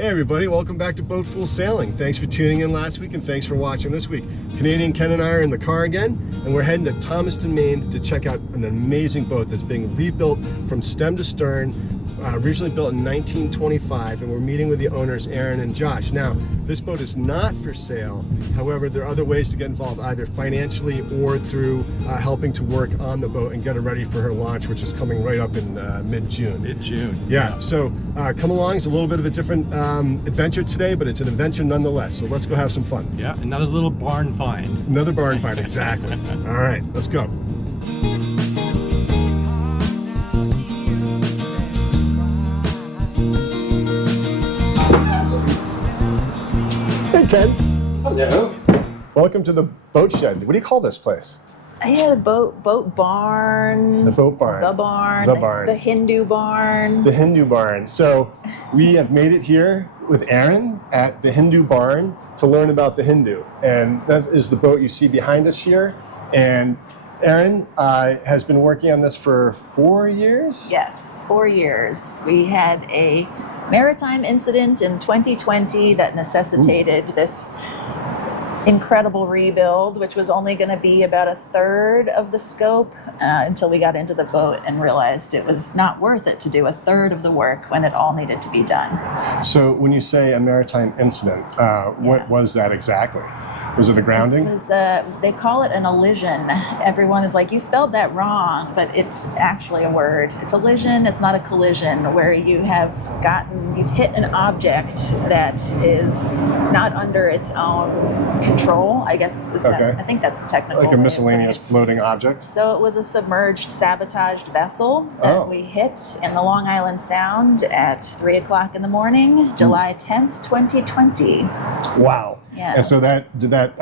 Hey everybody, welcome back to BoatFools Sailing. Thanks for tuning in last week and thanks for watching this week. Canadian Ken and I are in the car again and we're heading to Thomaston, Maine to check out an amazing boat that's being rebuilt from stem to stern, originally built in 1925, and we're meeting with the owners, Aaron and Josh. Now, this boat is not for sale. However, there are other ways to get involved, either financially or through helping to work on the boat and get it ready for her launch, which is coming right up in mid-June. Mid-June. Yeah, so come along. It's a little bit of a different adventure today, but it's an adventure nonetheless. So let's go have some fun. Yeah, another little barn find. Another barn find, exactly. All right, let's go. Hey, Ken. Hello. Welcome to the boat shed. What do you call this place? Yeah, the boat barn. The boat barn. The barn. The barn. The Hindu barn. The Hindu barn. So we have made it here with Aaron at the Hindu barn to learn about the Hindu. And that is the boat you see behind us here. And Aaron has been working on this for 4 years? Yes, 4 years. We had a maritime incident in 2020 that necessitated this incredible rebuild, which was only going to be about a third of the scope until we got into the boat and realized it was not worth it to do a third of the work when it all needed to be done. So when you say a maritime incident, what was that exactly? Was it a grounding? It was, they call it an elision. Everyone is like, you spelled that wrong, but it's actually a word. It's elision, it's not a collision, where you've hit an object that is not under its own control, I guess. I think that's the technical Like a way miscellaneous floating object? So it was a submerged, sabotaged vessel that we hit in the Long Island Sound at 3 o'clock in the morning, July 10th, 2020. Wow. Yeah. And so did that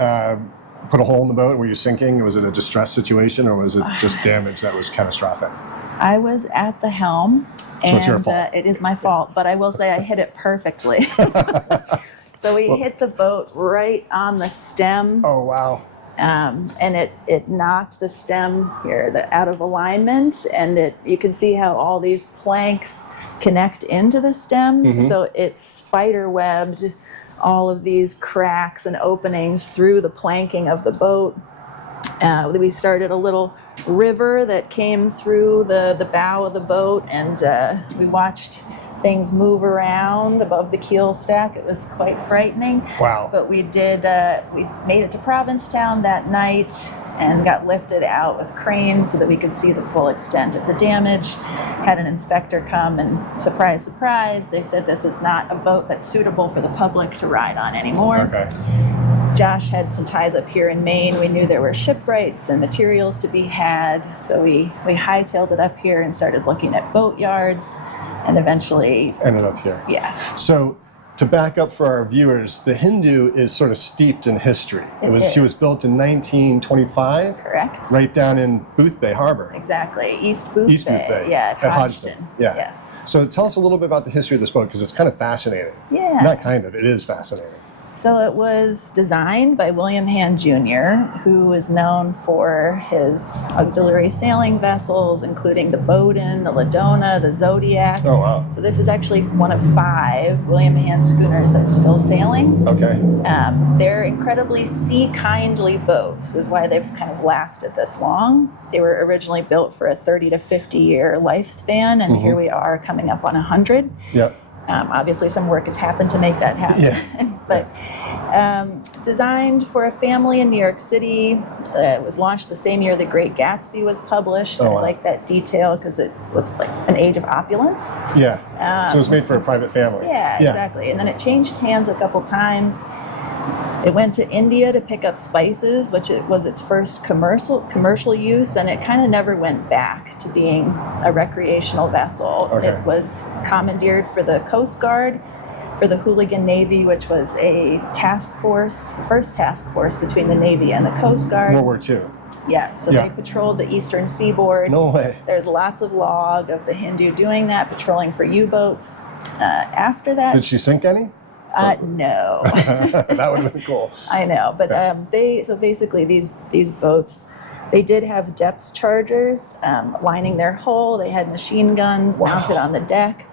put a hole in the boat? Were you sinking? Was it a distress situation, or was it just damage that was catastrophic? I was at the helm, and it's your fault. It is my fault, but I will say I hit it perfectly. So we hit the boat right on the stem. Oh, wow. And it knocked the stem here out of alignment, and you can see how all these planks connect into the stem. Mm-hmm. So it spider webbed all of these cracks and openings through the planking of the boat. We started a little river that came through the bow of the boat, and we watched things move around above the keel stack. It was quite frightening. Wow. But we made it to Provincetown that night and got lifted out with cranes so that we could see the full extent of the damage. Had an inspector come, and surprise, surprise, they said this is not a boat that's suitable for the public to ride on anymore. Okay. Josh had some ties up here in Maine. We knew there were shipwrights and materials to be had, so we hightailed it up here and started looking at boat yards, and eventually Ended up here. Yeah. So to back up for our viewers, the Hindu is sort of steeped in history. She was built in 1925. Correct. Right down in Boothbay Harbor. Exactly. East Boothbay. East Boothbay. Yeah, at Hodgdon. Yeah. Yes. So tell us a little bit about the history of this boat, because it's kind of fascinating. Yeah. Not kind of, it is fascinating. So it was designed by William Hand Jr., who is known for his auxiliary sailing vessels, including the Bowdoin, the Ladona, the Zodiac. Oh, wow. So this is actually one of 5 William Hand schooners that's still sailing. Okay. They're incredibly sea-kindly boats, is why they've kind of lasted this long. They were originally built for a 30 to 50-year lifespan, and here we are coming up on 100. Yep. Obviously, some work has happened to make that happen. Yeah. But designed for a family in New York City. It was launched the same year The Great Gatsby was published. Oh, wow. I like that detail because it was like an age of opulence. Yeah. So it was made for a private family. Yeah, exactly. And then it changed hands a couple times. It went to India to pick up spices, which it was its first commercial use, and it kind of never went back to being a recreational vessel. Okay. It was commandeered for the Coast Guard, for the Hooligan Navy, which was a task force, the first task force between the Navy and the Coast Guard. World War II. Yes, so they patrolled the eastern seaboard. No way. There's lots of log of the Hindu doing that, patrolling for U-boats. After that... Did she sink any? No. That would have been cool. I know, but so basically these boats They did have depth chargers lining their hull. They had machine guns mounted on the deck,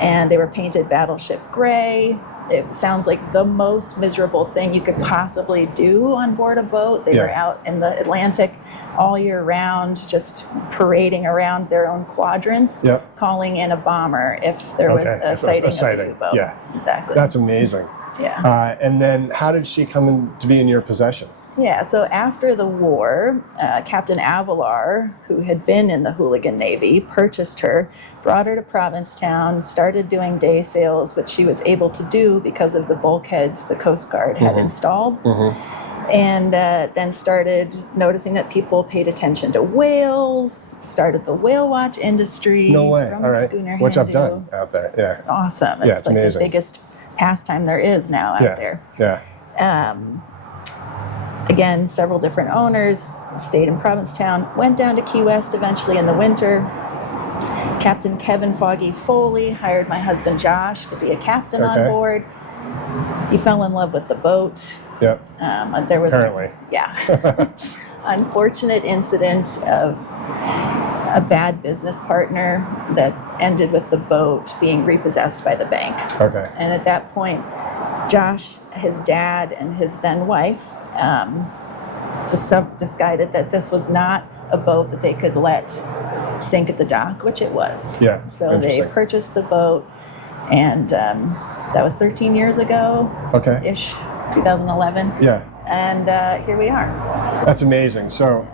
and they were painted battleship gray. It sounds like the most miserable thing you could possibly do on board a boat. They were out in the Atlantic all year round, just parading around their own quadrants, calling in a bomber if there was a sighting of a U-boat. Yeah, exactly. That's amazing. Yeah. And then how did she come to be in your possession? Yeah, so after the war, Captain Avalar, who had been in the Hooligan Navy, purchased her, brought her to Provincetown, started doing day sails, which she was able to do because of the bulkheads the Coast Guard had installed. And then started noticing that people paid attention to whales, started the whale watch industry. No way. From All right. schooner Which I've Hindu. done out there. Yeah. It's awesome. It's like amazing. The biggest pastime there is now out there. Yeah. Again, several different owners, stayed in Provincetown, went down to Key West eventually in the winter. Captain Kevin Foggy Foley hired my husband Josh to be a captain on board. He fell in love with the boat. Yep. There was Apparently. Unfortunate incident of a bad business partner that ended with the boat being repossessed by the bank. Okay. And at that point, Josh, his dad, and his then wife decided that this was not a boat that they could let sink at the dock, which it was. Yeah. So they purchased the boat, and that was 13 years ago. Okay. Ish, 2011. Yeah. And here we are. That's amazing. So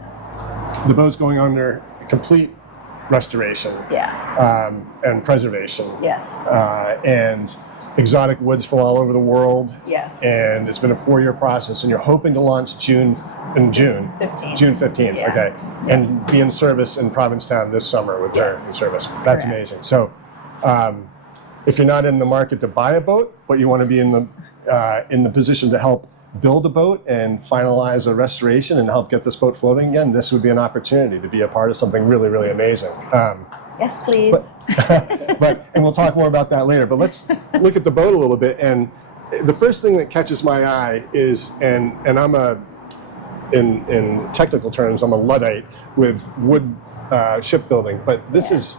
the boat's going under complete restoration. Yeah. And preservation. Yes. And exotic woods from all over the world. Yes. And it's been a 4-year process, and you're hoping to launch June 15th. June 15th, Yeah. okay. And be in service in Provincetown this summer with her in service. That's amazing. So if you're not in the market to buy a boat, but you want to be in the position to help build a boat and finalize a restoration and help get this boat floating again, this would be an opportunity to be a part of something really, really amazing. Yes, please. And we'll talk more about that later. But let's look at the boat a little bit. And the first thing that catches my eye is, and I'm in technical terms, I'm a Luddite with wood shipbuilding. But this is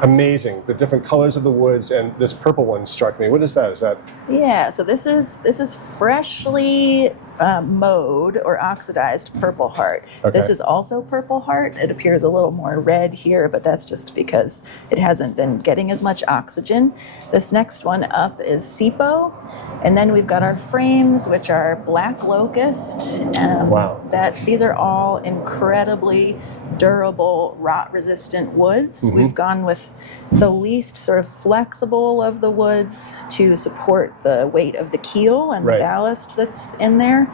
amazing. The different colors of the woods, and this purple one struck me. What is that? Is that? Yeah. So this is freshly mowed or oxidized Purple Heart. Okay. This is also Purple Heart. It appears a little more red here, but that's just because it hasn't been getting as much oxygen. This next one up is Sipo, and then we've got our frames, which are Black Locust. Wow. These are all incredibly durable, rot-resistant woods. We've gone with the least sort of flexible of the woods to support the weight of the keel and the ballast that's in there.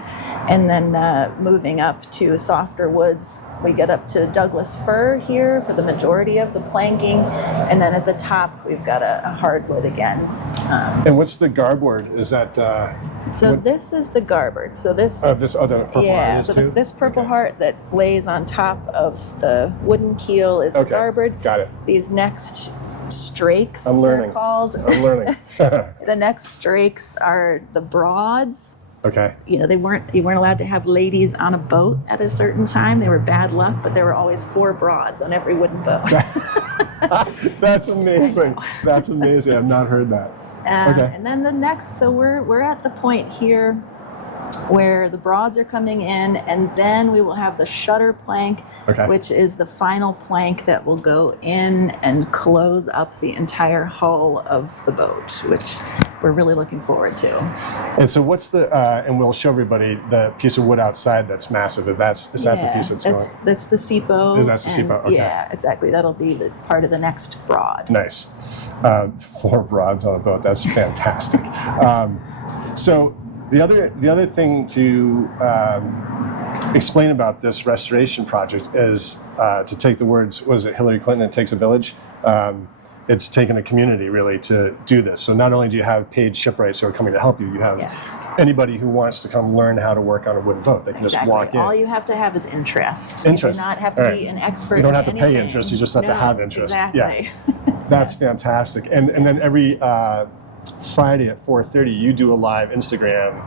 And then moving up to softer woods, we get up to Douglas fir here for the majority of the planking. And then at the top, we've got a hardwood again. And what's the garboard? Is that? This is the garboard. So this. This other purple heart is so too? this Purple Heart that lays on top of the wooden keel is the garboard. Got it. These next strakes, I'm learning. they're called. I'm learning. The next strakes are the broads. Okay. You weren't allowed to have ladies on a boat at a certain time. They were bad luck, but there were always 4 broads on every wooden boat. That's amazing. That's amazing. I've not heard that. And then the next, so we're at the point here where the broads are coming in, and then we will have the shutter plank, which is the final plank that will go in and close up the entire hull of the boat, which we're really looking forward to. And so what's the, and we'll show everybody the piece of wood outside that's massive. Is that the piece that's going? That's the Sipo. That's the Sipo, okay. Yeah, exactly. That'll be the part of the next broad. Nice. 4 broads on a boat. That's fantastic. So the other thing to explain about this restoration project is to take the words, what is it, Hillary Clinton, it takes a village. It's taken a community really to do this. So not only do you have paid shipwrights who are coming to help you, you have anybody who wants to come learn how to work on a wooden boat. They can just walk in. All you have to have is interest. Interest. You do not have to be an expert. You don't have to in pay anything. interest. You just have to have interest. Exactly. Yeah. That's fantastic. And then every Friday at 4:30, you do a live Instagram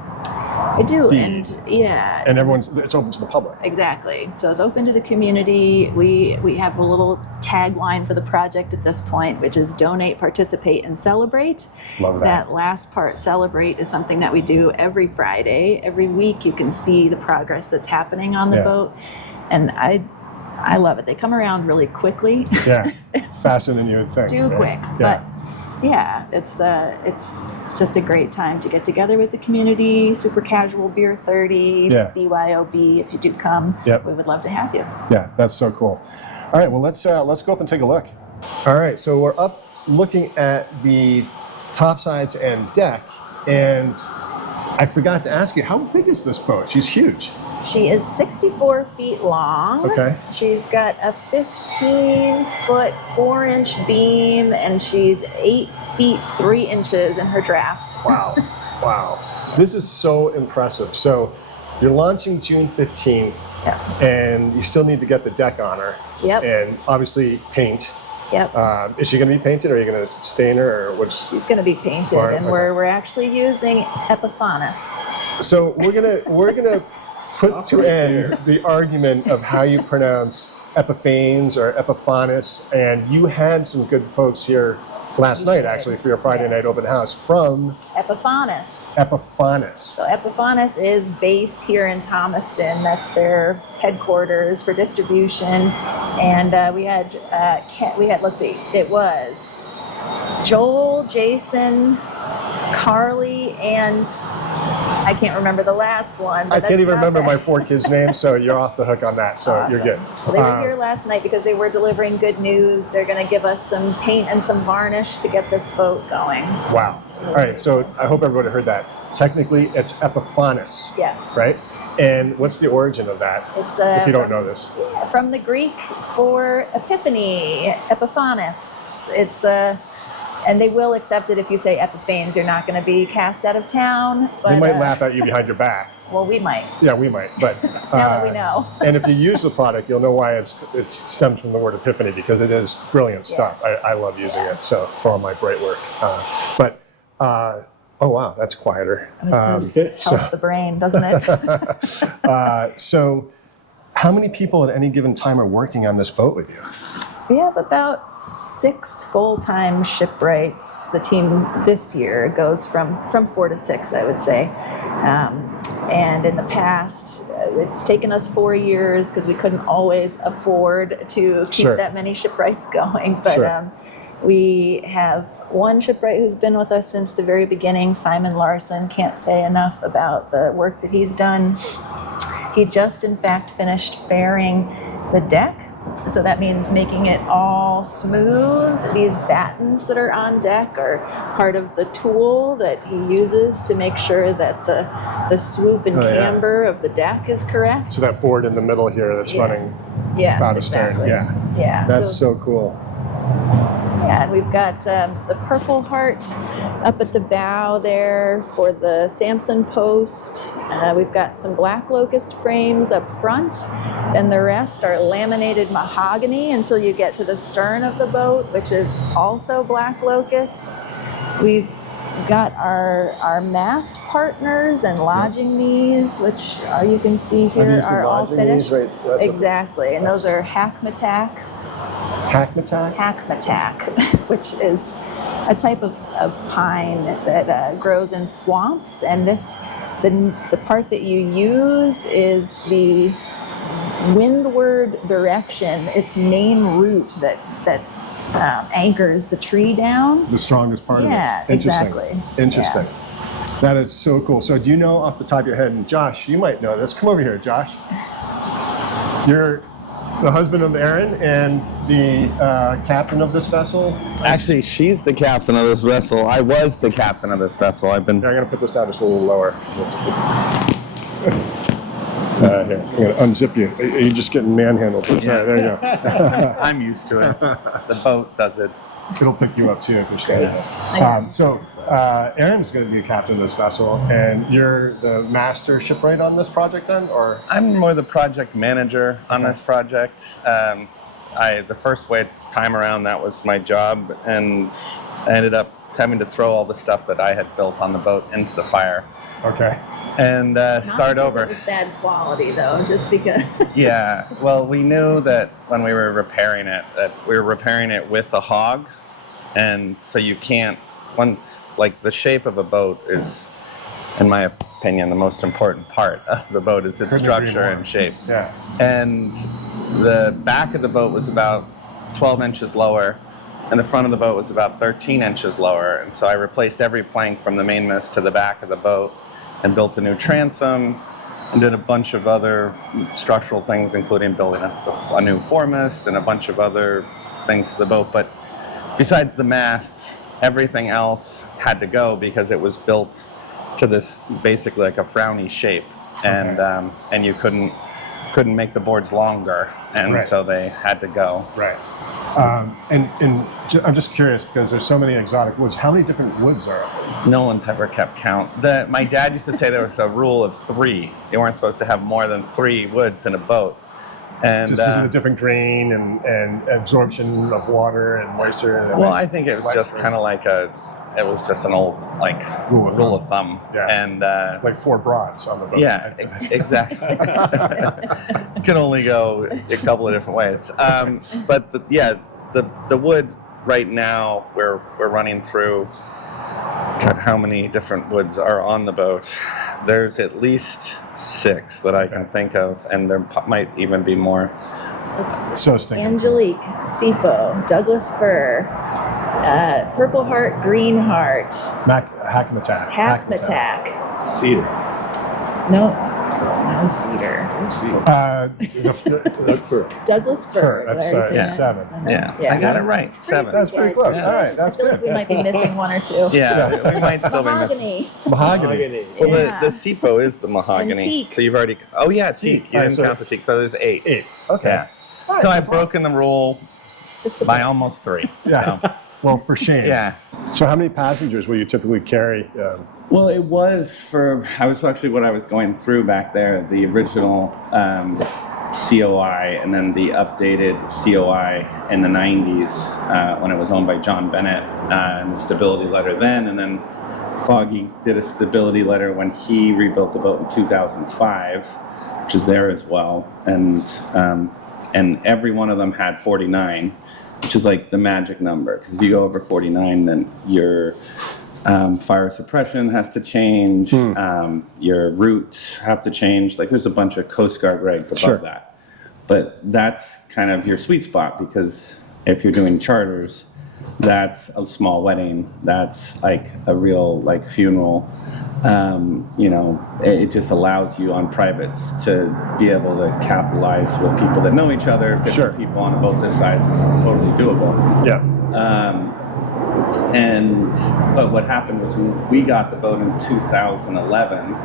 I do, feed. and yeah. And it's open to the public. Exactly. So it's open to the community. We have a little tagline for the project at this point, which is donate, participate, and celebrate. Love that. That last part, celebrate, is something that we do every Friday. Every week you can see the progress that's happening on the boat. And I love it. They come around really quickly. Yeah, faster than you would think. Too right? quick. Yeah. But yeah, it's just a great time to get together with the community. Super casual, beer 30, BYOB. If you do come, we would love to have you. Yeah, that's so cool. All right, well let's go up and take a look. All right, so we're up looking at the topsides and deck, and I forgot to ask you, how big is this boat? She's huge. She is 64 feet long. Okay. She's got a 15-foot, 4-inch beam, and she's 8 feet, 3 inches in her draft. Wow. Wow. This is so impressive. So you're launching June 15th, and you still need to get the deck on her. Yep. And obviously paint. Yep. Is she going to be painted, or are you going to stain her, or what? She's going to be painted, and we're actually using Epiphanes. So we're gonna put to end the argument of how you pronounce Epiphanes or Epiphanes, and you had some good folks here last night, actually, for your Friday night open house from Epiphanes. Epiphanes. So Epiphanes is based here in Thomaston. That's their headquarters for distribution. And we had let's see, it was Joel, Jason, Carly, and I can't remember the last one. I can't even remember my 4 kids' names, so you're off the hook on that. So awesome. You're good. Well, they were here last night because they were delivering good news. They're going to give us some paint and some varnish to get this boat going. Wow. All right, so I hope everybody heard that. Technically, it's Epiphanes. Yes. Right? And what's the origin of that, it's, if you don't know this? From the Greek for epiphany, Epiphanes. It's and they will accept it if you say Epiphanes. You're not going to be cast out of town. But, they might laugh at you behind your back. Well, we might. Yeah, we might. But now that we know. And if you use the product, you'll know why it stems from the word epiphany, because it is brilliant stuff. I love using it. So for all my bright work. Oh wow, that's quieter. It does help the brain, doesn't it? So, how many people at any given time are working on this boat with you? We have about 6 full-time shipwrights. The team this year goes from 4 to 6, I would say. And in the past, it's taken us 4 years because we couldn't always afford to keep that many shipwrights going. But we have one shipwright who's been with us since the very beginning, Simon Larson. Can't say enough about the work that he's done. He just, in fact, finished fairing the deck. So that means making it all smooth. These battens that are on deck are part of the tool that he uses to make sure that the swoop and camber of the deck is correct. So that board in the middle here that's running out of stern. Yeah. That's so cool. Yeah, and we've got the Purple Heart up at the bow there for the Samson post. We've got some black locust frames up front, and the rest are laminated mahogany until you get to the stern of the boat, which is also black locust. We've got our mast partners and lodging knees, which you can see here are all finished. Right? Exactly, and those are Hackmatack. Hackmatack? Hackmatack, which is a type of pine that grows in swamps, and the part that you use is the windward direction, its main root that anchors the tree down. The strongest part of it. Yeah, exactly. Interesting. Yeah. That is so cool. So do you know off the top of your head, and Josh, you might know this. Come over here, Josh. You're the husband of Erin and the captain of this vessel? Actually, she's the captain of this vessel. I was the captain of this vessel. I'm going to put this down just a little lower. Here, I'm going to unzip you. You're just getting manhandled. Right, there you go. I'm used to it. The boat does it. It'll pick you up too if you're standing. So Erin's going to be a captain of this vessel, and you're the master shipwright on this project then, or? I'm more the project manager on this project. The first time around, that was my job, and I ended up having to throw all the stuff that I had built on the boat into the fire Okay. and Not start because over. It was bad quality though, just because. Yeah, well, we knew that when we were repairing it, that we were repairing it with a hog, and so you can't, once, like, the shape of a boat is, in my opinion, the most important part of the boat is its Couldn't agree structure more. and shape. Yeah. And the back of the boat was about 12 inches lower, and the front of the boat was about 13 inches lower, and so I replaced every plank from the mainmast to the back of the boat and built a new transom and did a bunch of other structural things, including building a new foremast and a bunch of other things to the boat. But besides the masts, everything else had to go because it was built to this basically like a frowny shape, and and you couldn't make the boards longer, and Right. so they had to go. Right. I'm just curious because there's so many exotic woods. How many different woods are there? No one's ever kept count. My dad used to say there was a rule of 3. You weren't supposed to have more than 3 woods in a boat. And Just because of the different drain and absorption of water and moisture. And well, I think it was just kind of like it was just an old like Rule of thumb. Yeah. And like 4 broads on the boat. yeah, exactly. Can only go a couple of different ways. But the wood right now we're running through. God, how many different woods are on the boat? There's at least 6 that I can think of, and there might even be more. It's So stinking. Angelique, Sipo, Douglas Fir, Purple Heart, Green Heart, Hackmatack. Hackmatack. Cedar. No cedar. Douglas Fir. That's Did I say that? 7. Yeah, I got it right. 7. That's pretty close. Yeah. All right, that's I feel good. like we might be missing 1 or 2. Yeah, we might still be missing. Mahogany. Mahogany. Well, Yeah. the Sipo is the mahogany. And teak. So you've already. Oh yeah, teak. You All right, didn't so- count the teak, so there's 8. 8. Okay. Yeah. All right, So I've that's a lot. broken the rule Just by about. almost 3. Yeah. So, Well, for shame. yeah. So how many passengers will you typically carry? Well, it was I was actually what I was going through back there, the original COI and then the updated COI in the 90s when it was owned by John Bennett and the stability letter then. And then Foggy did a stability letter when he rebuilt the boat in 2005, which is there as well. And every one of them had 49, which is like the magic number. Because if you go over 49, then your fire suppression has to change, your routes have to change. Like there's a bunch of Coast Guard regs above Sure. that. But that's kind of your sweet spot, because if you're doing charters, that's a small wedding, that's like a real like funeral. It just allows you on privates to be able to capitalize with people that know each other. 50 Sure. people on a boat this size is totally doable. Yeah. But what happened was when we got the boat in 2011,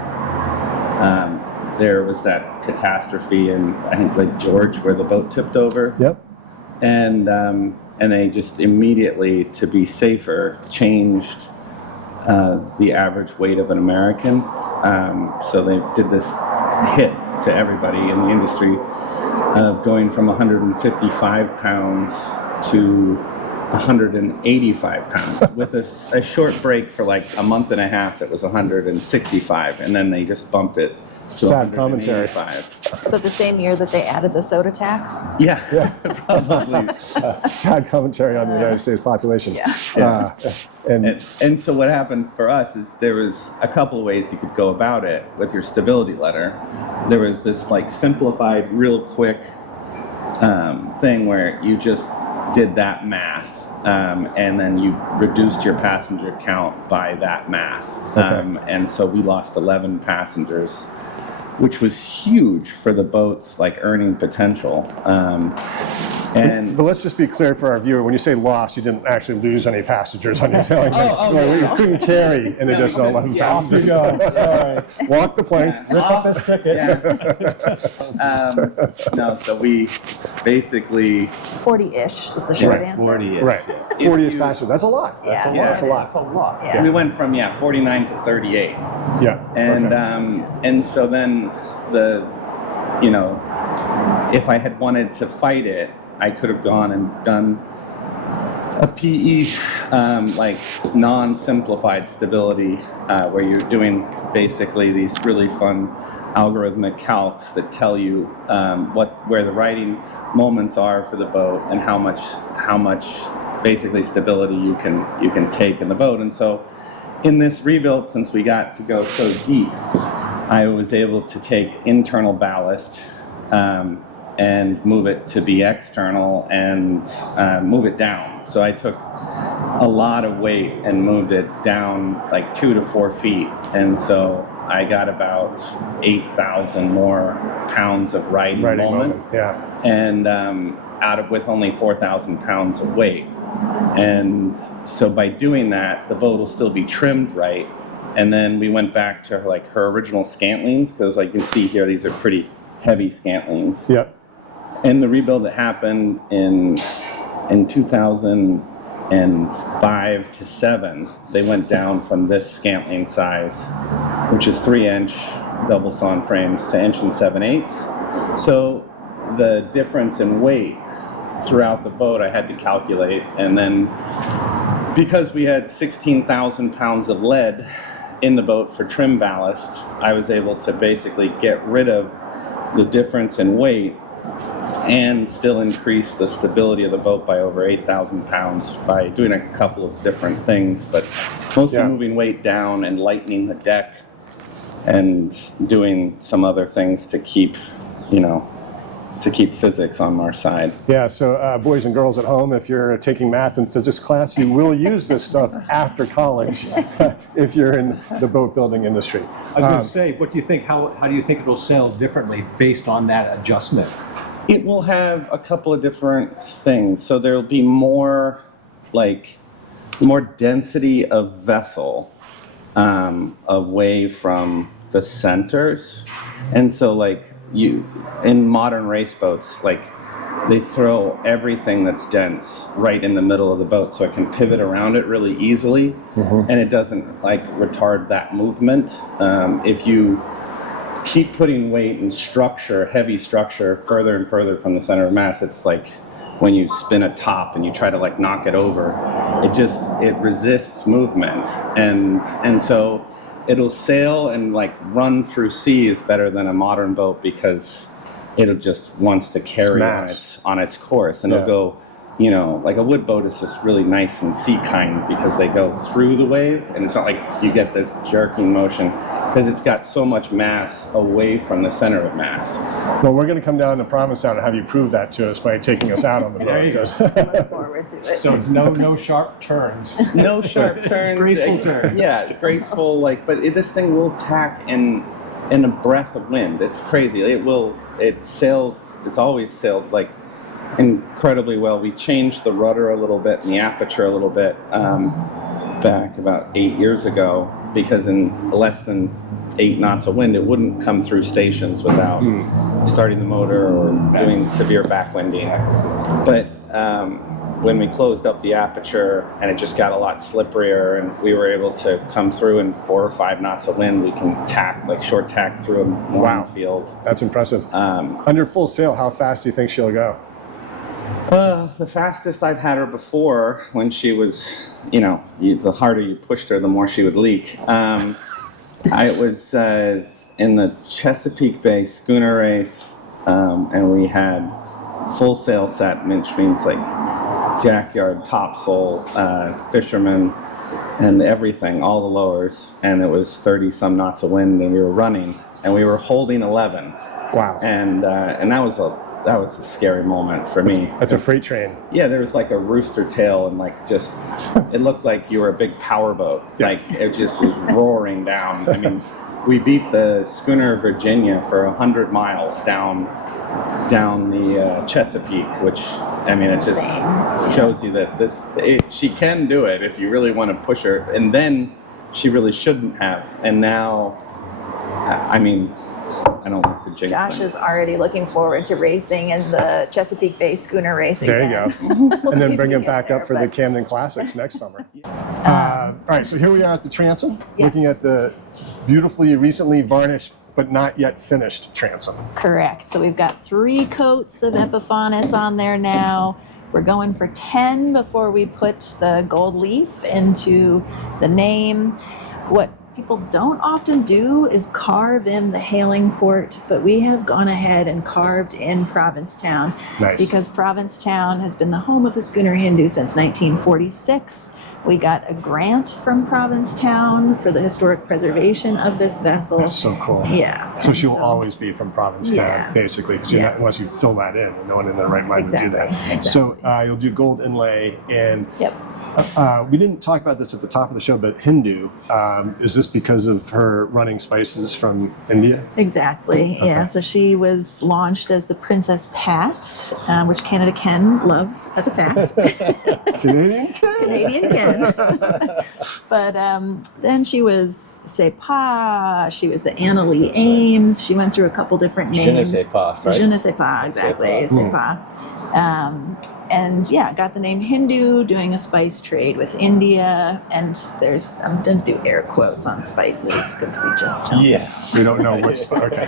there was that catastrophe in, I think, Lake George, where the boat tipped over. Yep. And they just immediately, to be safer, changed the average weight of an American. So they did this hit to everybody in the industry of going from 155 pounds to 185 pounds with a short break for like a month and a half. That was 165, and then they just bumped it to Sad commentary. 185. So the same year that they added the soda tax? Yeah, probably. Sad commentary on the United States population. Yeah. And so what happened for us is there was a couple of ways you could go about it with your stability letter. There was this like simplified, real quick thing where you just did that math, and then you reduced your passenger count by that math. And so we lost 11 passengers, which was huge for the boat's like earning potential. But let's just be clear for our viewer. When you say lost, you didn't actually lose any passengers on your sailing. You couldn't carry an additional 11 passengers. Walk the plank. Rip up his ticket. No, so we basically 40-ish is the short answer. 40. Right. 40 is passengers. That's a lot. That's a Yeah. lot. That's a lot. That's a lot. Yeah. we went from 49 to 38. Yeah. And okay. and so then if I had wanted to fight it, I could have gone and done A PE, like non-simplified stability, where you're doing basically these really fun algorithmic calcs that tell you where the riding moments are for the boat and how much basically stability you can take in the boat. And so in this rebuild, since we got to go so deep, I was able to take internal ballast and move it to be external and move it down. So I took a lot of weight and moved it down like 2 to 4 feet. And so I got about 8,000 more pounds of riding moment. Yeah. And with only 4,000 pounds of weight. And so by doing that, the boat will still be trimmed right. And then we went back to her original scantlings, because like you can see here, these are pretty heavy scantlings. Yep. And the rebuild that happened in 2005 to 7, they went down from this scantling size, which is 3-inch double sawn frames, to 1 7/8. So the difference in weight throughout the boat I had to calculate, and then because we had 16,000 pounds of lead in the boat for trim ballast, I was able to basically get rid of the difference in weight and still increase the stability of the boat by over 8,000 pounds by doing a couple of different things, but mostly moving weight down and lightening the deck and doing some other things to keep physics on our side. Yeah, so boys and girls at home, if you're taking math and physics class, you will use this stuff after college if you're in the boat building industry. I was going to say, what do you think? How do you think it will sail differently based on that adjustment? It will have a couple of different things. So there'll be more density of vessel away from the centers. And so in modern race boats, they throw everything that's dense right in the middle of the boat so it can pivot around it really easily, and it doesn't retard that movement. If you keep putting weight and heavy structure further and further from the center of mass, it's like when you spin a top and you try to knock it over, it resists movement, and so it'll sail and run through seas better than a modern boat, because it'll just wants to carry on its course, and it'll go, a wood boat is just really nice and sea kind because they go through the wave, and it's not like you get this jerking motion because it's got so much mass away from the center of mass. Well, we're going to come down to Provincetown and have you prove that to us by taking us out on the boat. There you go. Look forward to it. So no sharp turns. No sharp turns. Graceful turns. Yeah, graceful. But this thing will tack in a breath of wind. It's crazy. It sails. It's always sailed incredibly well. We changed the rudder a little bit and the aperture a little bit back about 8 years ago, because in less than 8 knots of wind, it wouldn't come through stations without starting the motor or doing severe backwinding. But when we closed up the aperture and it just got a lot slipperier and we were able to come through in 4 or 5 knots of wind, we can tack, short tack through a mooring field. That's impressive. Under full sail, how fast do you think she'll go? The fastest I've had her before, when she was, the harder you pushed her, the more she would leak. I was in the Chesapeake Bay schooner race, and we had full sail set, which means jackyard, topsail, fishermen, and everything, all the lowers, and it was 30 some knots of wind, and we were running, and we were holding 11. Wow. And that was a scary moment for me. That's a freight train. Yeah, there was a rooster tail, and it looked like you were a big power boat. Yeah. It just was roaring down. I mean, we beat the schooner Virginia for 100 miles down the Chesapeake, which, it just shows you that she can do it if you really want to push her. And then she really shouldn't have. And now, I don't like to jinx Josh things. is already looking forward to racing in the Chesapeake Bay schooner racing. There you go. And then bring it back up for the Camden Classics next summer. All right, so here we are at the transom, looking at the beautifully recently varnished but not yet finished transom. Correct. So we've got 3 coats of Epifanis on there now. We're going for 10 before we put the gold leaf into the name. What people don't often do is carve in the hailing port, but we have gone ahead and carved in Provincetown. Nice. Because Provincetown has been the home of the schooner Hindu since 1946. We got a grant from Provincetown for the historic preservation of this vessel. That's so cool. Yeah. So and she will always be from Provincetown, Yeah. basically, because Yes. unless you fill that in, and no one in their right mind Exactly, would do that. exactly. So you'll do gold inlay, and Yep. we didn't talk about this at the top of the show, but Hindu, is this because of her running spices from India? Exactly. Yeah. So she was launched as the Princess Pat, which Canada Ken loves. That's a fact. Canadian? Canadian Ken. But then she was SAILBOAT. She was the Anna Lee Ames. She went through a couple different names. Je ne sais pas, right? Je ne sais pas, exactly. SAILBOAT. And yeah, got the name Hindu, doing a spice trade with India. And I'm going to do air quotes on spices because we just don't. Yes. We don't know which. Okay.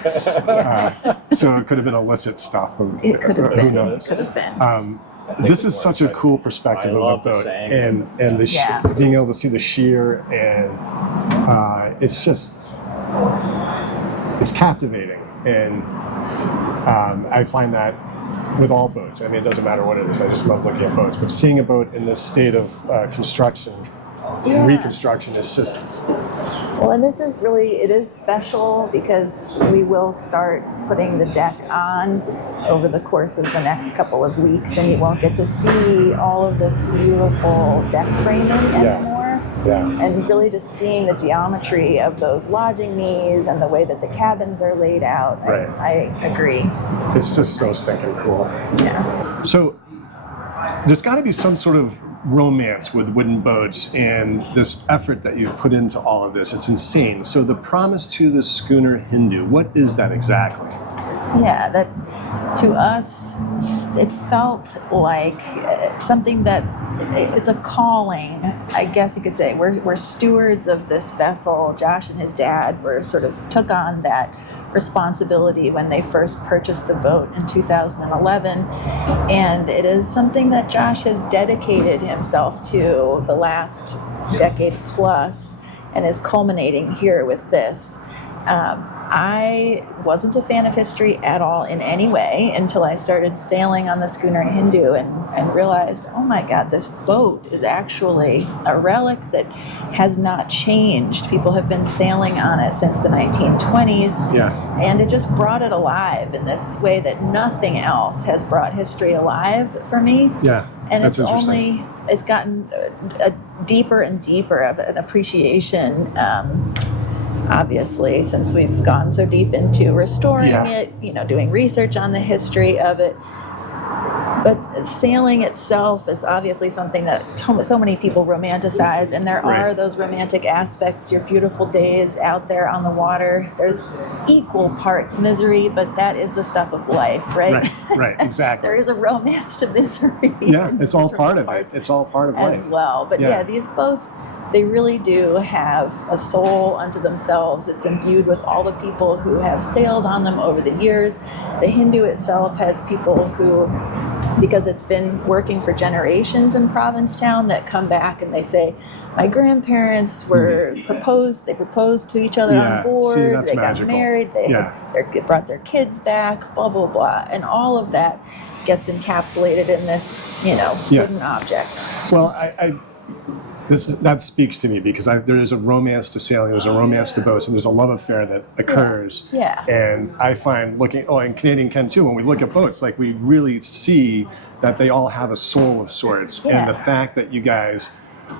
So it could have been illicit stuff. It could have Who been. knows? It could have been. This is such a cool perspective I of love a the boat, saying. and the Yeah. being able to see the sheer, and it's just it's captivating, and I find that with all boats. I mean, it doesn't matter what it is. I just love looking at boats, but seeing a boat in this state of construction, Yeah. reconstruction, is just Well, and this is really, it is special because we will start putting the deck on over the course of the next couple of weeks, and you won't get to see all of this beautiful deck framing anymore. yeah. And really just seeing the geometry of those lodging knees and the way that the cabins are laid out. Right. I agree. It's just so stinking cool. Yeah. So there's got to be some sort of romance with wooden boats and this effort that you've put into all of this. It's insane. So the promise to the schooner Hindu, what is that exactly? Yeah, that to us, it felt like something that it's a calling, I guess you could say. We're stewards of this vessel. Josh and his dad took on that responsibility when they first purchased the boat in 2011, and it is something that Josh has dedicated himself to the last decade plus, and is culminating here with this. I wasn't a fan of history at all in any way until I started sailing on the schooner Hindu and realized, oh my God, this boat is actually a relic that has not changed. People have been sailing on it since the 1920s. Yeah. And it just brought it alive in this way that nothing else has brought history alive for me. Yeah. And that's it's interesting. it's gotten a deeper and deeper of an appreciation, obviously, since we've gone so deep into restoring it, doing research on the history of it. But sailing itself is obviously something that so many people romanticize, and there are those romantic aspects, your beautiful days out there on the water. There's equal parts misery, but that is the stuff of life, right? Right, exactly. There is a romance to misery. Yeah, it's all part of it. It's all part of as life. well. But Yeah. these boats, they really do have a soul unto themselves. It's imbued with all the people who have sailed on them over the years. The Hindu itself has people who, because it's been working for generations in Provincetown, that come back and they say, my grandparents were proposed to each other on board, see, that's they magical. got married, they brought their kids back, blah, blah, blah. And all of that gets encapsulated in this, wooden object. Well, that speaks to me because there is a romance to sailing, there's a romance to boats, and there's a love affair that occurs. Yeah. And I find and Canadian Ken too, when we look at boats, like we really see that they all have a soul of sorts. Yeah. And the fact that you guys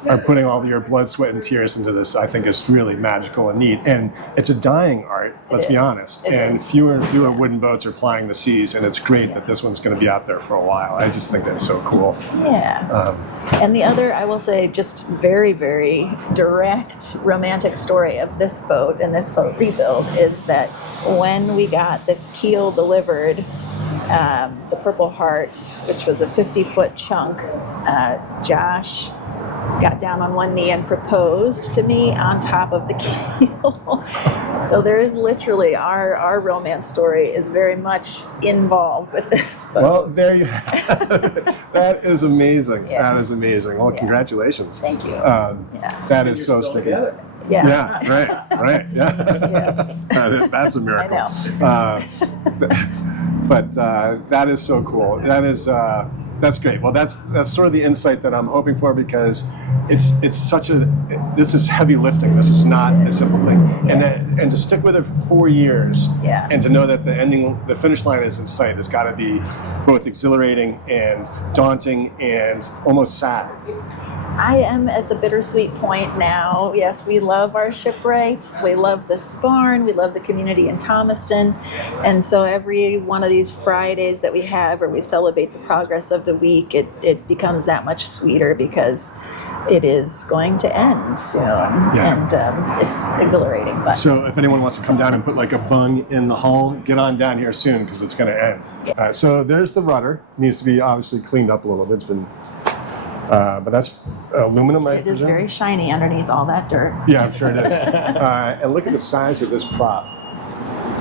are putting all your blood, sweat, and tears into this, I think is really magical and neat. And it's a dying art, let's be honest. And fewer and fewer wooden boats are plying the seas, and it's great that this one's going to be out there for a while. I just think that's so cool. Yeah. And the other, I will say, just very, very direct romantic story of this boat and this boat rebuild is that when we got this keel delivered, the Purple Heart, which was a 50-foot chunk, Josh got down on one knee and proposed to me on top of the keel. So there is literally our romance story is very much involved with this boat. Well, there you that is amazing. Yeah. That is amazing. Well, Yeah. congratulations. Thank you. That is so sticky. Yeah. Yeah, right, yeah. Yes. That's a miracle. I But that is so cool. That's great. Well, that's sort of the insight that I'm hoping for, because it's such this is heavy lifting. This is not a simple thing, and to stick with it for 4 years, Yeah. and to know that the finish line is in sight has got to be both exhilarating and daunting and almost sad. I am at the bittersweet point now. Yes, we love our shipwrights. We love this barn. We love the community in Thomaston. And so every one of these Fridays that we have where we celebrate the progress of the week, it becomes that much sweeter because it is going to end soon. And it's exhilarating. But So if anyone wants to come down and put like a bung in the hull, get on down here soon because it's going to end. So there's the rudder. Needs to be obviously cleaned up a little bit. It's been, but that's aluminum, I it is presume? very shiny underneath all that dirt. Yeah, I'm sure it is. And look at the size of this prop.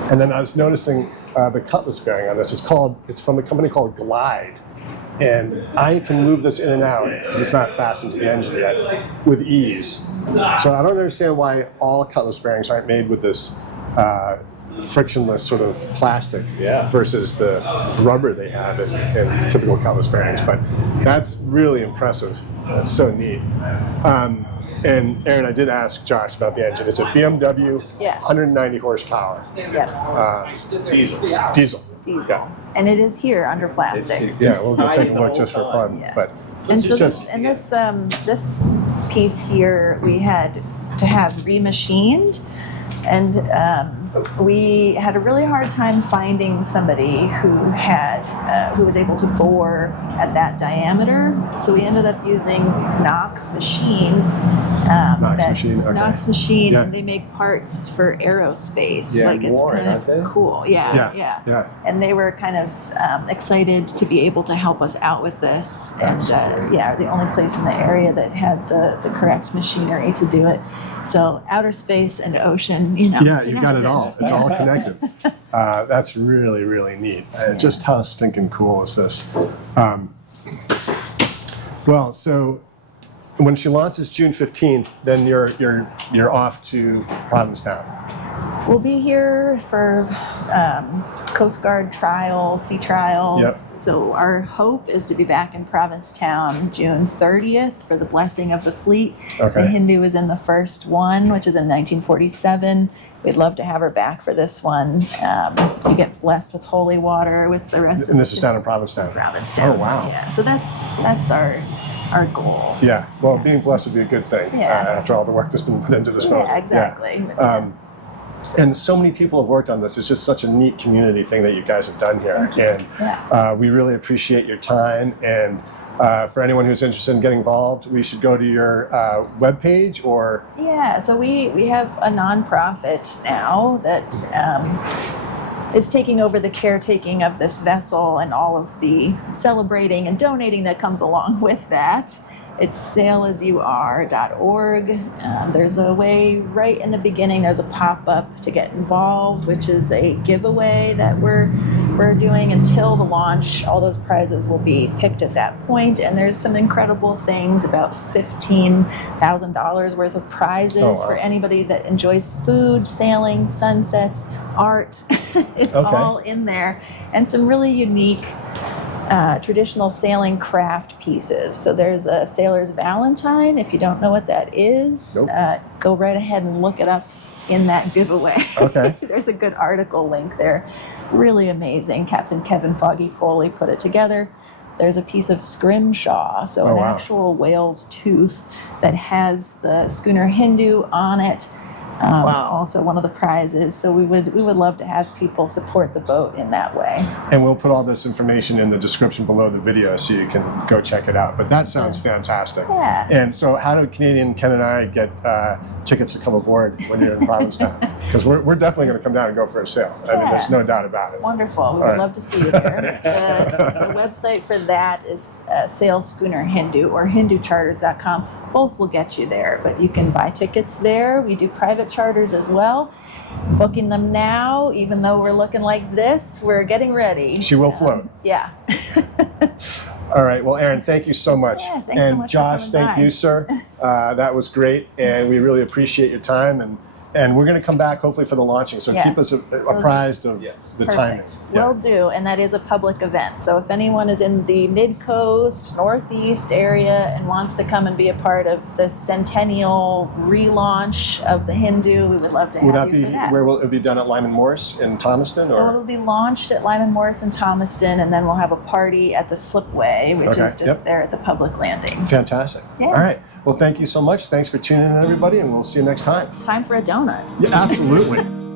And then I was noticing the cutlass bearing on this. It's from a company called Glide. And I can move this in and out because it's not fastened to the engine yet with ease. So I don't understand why all cutlass bearings aren't made with this frictionless sort of plastic versus the rubber they have in typical cutlass bearings. But that's really impressive. That's so neat. And Aaron, I did ask Josh about the engine. It's a BMW, 190 horsepower. Diesel. Diesel. And it is here under plastic. Yeah, we'll go take a look just for fun. But And so just, this piece here we had to have remachined, and we had a really hard time finding somebody who was able to bore at that diameter. So we ended up using Knox Machine. Knox Machine, and they make parts for aerospace. Yeah, like it's Warren, kind aren't they? of cool. Yeah. And they were kind of excited to be able to help us out with this. And the only place in the area that had the correct machinery to do it. So outer space and ocean, yeah, you've got it all. It's all connected. That's really, really neat. Just how stinking cool is this? Well, so when she launches June 15th, then you're off to Provincetown. We'll be here for Coast Guard trials, sea trials. Yep. So our hope is to be back in Provincetown June 30th for the blessing of the fleet. Okay. The Hindu is in the first one, which is in 1947. We'd love to have her back for this one. We get blessed with holy water with the rest of And this is down in Provincetown. Provincetown. Oh, wow. Yeah. So that's our goal. Yeah, well, being blessed would be a good thing after all the work that's been put into this boat. Yeah, exactly. And so many people have worked on this. It's just such a neat community thing that you guys have done here. And we really appreciate your time. And for anyone who's interested in getting involved, we should go to your webpage or... Yeah, so we have a nonprofit now that is taking over the caretaking of this vessel and all of the celebrating and donating that comes along with that. It's sailasyour.org. There's a way right in the beginning, there's a pop-up to get involved, which is a giveaway that we're doing until the launch. All those prizes will be picked at that point, and there's some incredible things, about $15,000 worth of prizes for anybody that enjoys food, sailing, sunsets, art. It's all in there, and some really unique traditional sailing craft pieces. So there's a Sailor's Valentine. If you don't know what that is, go right ahead and look it up in that giveaway. Okay. There's a good article link there. Really amazing. Captain Kevin Foggy Foley put it together. There's a piece of scrimshaw, so an actual whale's tooth that has the schooner Hindu on it. Also one of the prizes. So we would love to have people support the boat in that way. And we'll put all this information in the description below the video so you can go check it out. But that sounds fantastic. Yeah. And so how do Canadian Ken and I get tickets to come aboard when you're in Provincetown? Because we're definitely going to come down and go for a sail. I mean, there's no doubt about it. Wonderful. We would love to see you there. The website for that is Sail Schooner Hindu or HinduCharters.com. both will get you there, but you can buy tickets there. We do private charters as well. Booking them now, even though we're looking like this, we're getting ready. She will float. Yeah. All right. Well, Aaron, thank you so much. Yeah, thanks so and much for Josh, coming thank by. you, sir. That was great, and we really appreciate your time. And we're going to come back hopefully for the launching. So Yeah. keep us apprised of the timings. Perfect. Will do, and that is a public event. So if anyone is in the mid-coast, northeast area and wants to come and be a part of the centennial relaunch of the Hindu, we would love to have Would that you be for that. where will it be done at Lyman Morris in Thomaston? So Or it'll be launched at Lyman Morris in Thomaston, and then we'll have a party at the Slipway, which Okay, is just yep. there at the public landing. fantastic. Yeah. All right. Well, thank you so much. Thanks for tuning in, everybody, and we'll see you next time. Time for a donut. Yeah, absolutely.